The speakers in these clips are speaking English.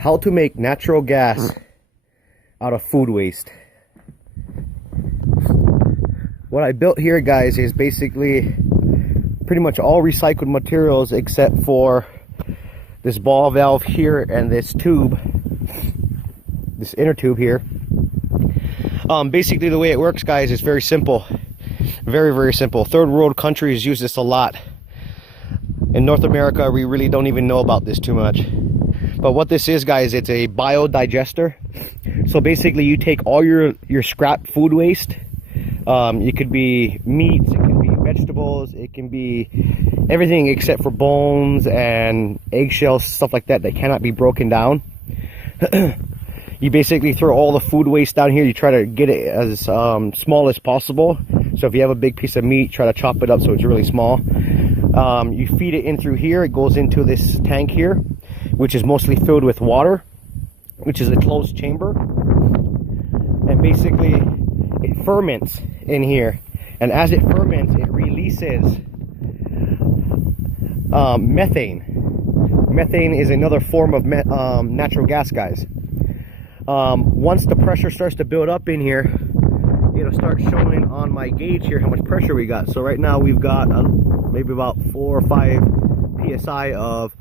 How to make natural gas out of food waste. What I built here, guys, is basically pretty much all recycled materials except for this ball valve here and this tube, this inner tube here. Basically the way it works, guys, is very simple. Very simple. Third world countries use this a lot. In North America, we really don't even know about this too much. But what this is, guys, it's a biodigester. So basically you take all your scrap food waste. It could be meats, it can be vegetables, it can be everything except for bones and eggshells, stuff like that cannot be broken down. You basically throw all the food waste down here. You try to get it as small as possible. So if you have a big piece of meat, try to chop it up so it's really small. You feed it in through here. It goes into this tank here, which is mostly filled with water, which is a closed chamber. And basically it ferments in here. And as it ferments, it releases methane. Methane is another form of natural gas, guys. Once the pressure starts to build up in here, it'll start showing on my gauge here how much pressure we got. So right now we've got maybe about 4 or 5 psi of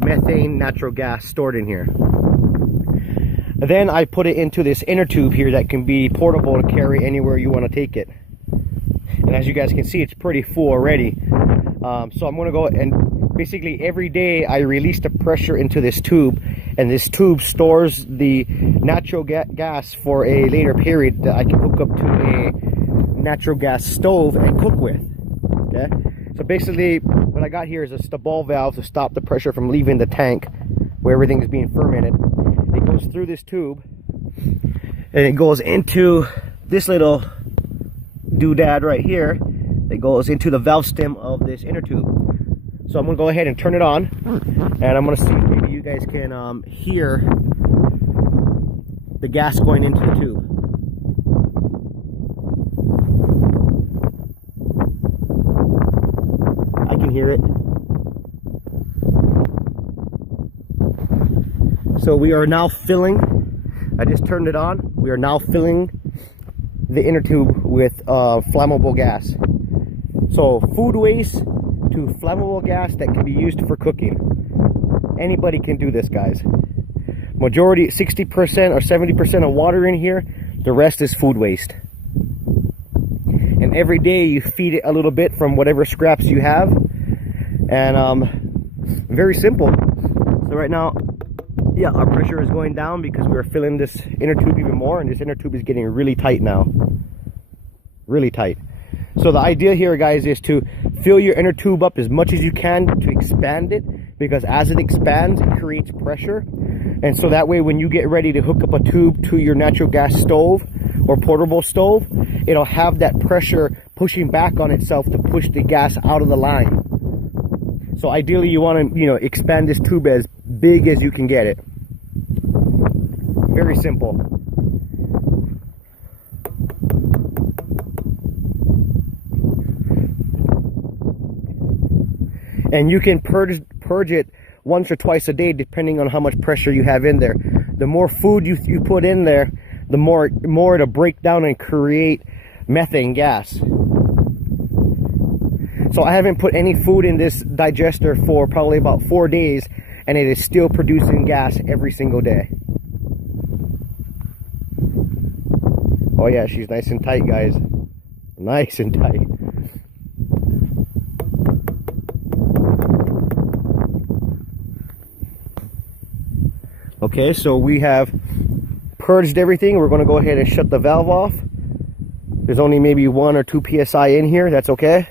methane natural gas stored in here. Then I put it into this inner tube here that can be portable to carry anywhere you want to take it. And as you guys can see, it's pretty full already. So I'm going to go and basically every day I release the pressure into this tube, and this tube stores the natural gas for a later period that I can hook up to a natural gas stove and cook with. Okay, so basically what I got here is a ball valve to stop the pressure from leaving the tank where everything is being fermented. It goes through this tube and it goes into this little doodad right here that goes into the valve stem of this inner tube. So I'm going to go ahead and turn it on, and I'm going to see if maybe you guys can hear the gas going into the tube. I can hear it. So we are now filling, I just turned it on, we are now filling the inner tube with flammable gas. So food waste to flammable gas that can be used for cooking. Anybody can do this, guys. Majority, 60% or 70% of water in here, the rest is food waste. And every day you feed it a little bit from whatever scraps you have. And very simple. So right now, yeah, our pressure is going down because we're filling this inner tube even more, and this inner tube is getting really tight now. Really tight. So the idea here, guys, is to fill your inner tube up as much as you can to expand it, because as it expands, it creates pressure. And so that way, when you get ready to hook up a tube to your natural gas stove or portable stove, it'll have that pressure pushing back on itself to push the gas out of the line. So ideally, you want to, expand this tube as big as you can get it. Very simple. And you can purge it once or twice a day depending on how much pressure you have in there. The more food you put in there, the more it'll break down and create methane gas. So I haven't put any food in this digester for probably about 4 days, and it is still producing gas every single day. Oh yeah, she's nice and tight, guys. Nice and tight. Okay, so we have purged everything. We're going to go ahead and shut the valve off. There's only maybe 1 or 2 psi in here. That's okay.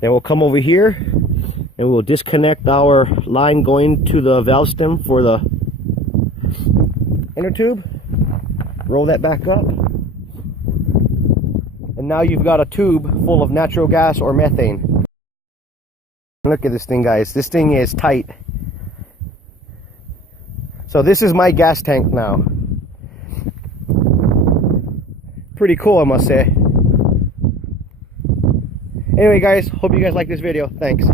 Then we'll come over here and we'll disconnect our line going to the valve stem for the inner tube. Roll that back up. And now you've got a tube full of natural gas or methane. Look at this thing, guys. This thing is tight. So this is my gas tank now. Pretty cool, I must say. Anyway, guys, hope you guys like this video. Thanks.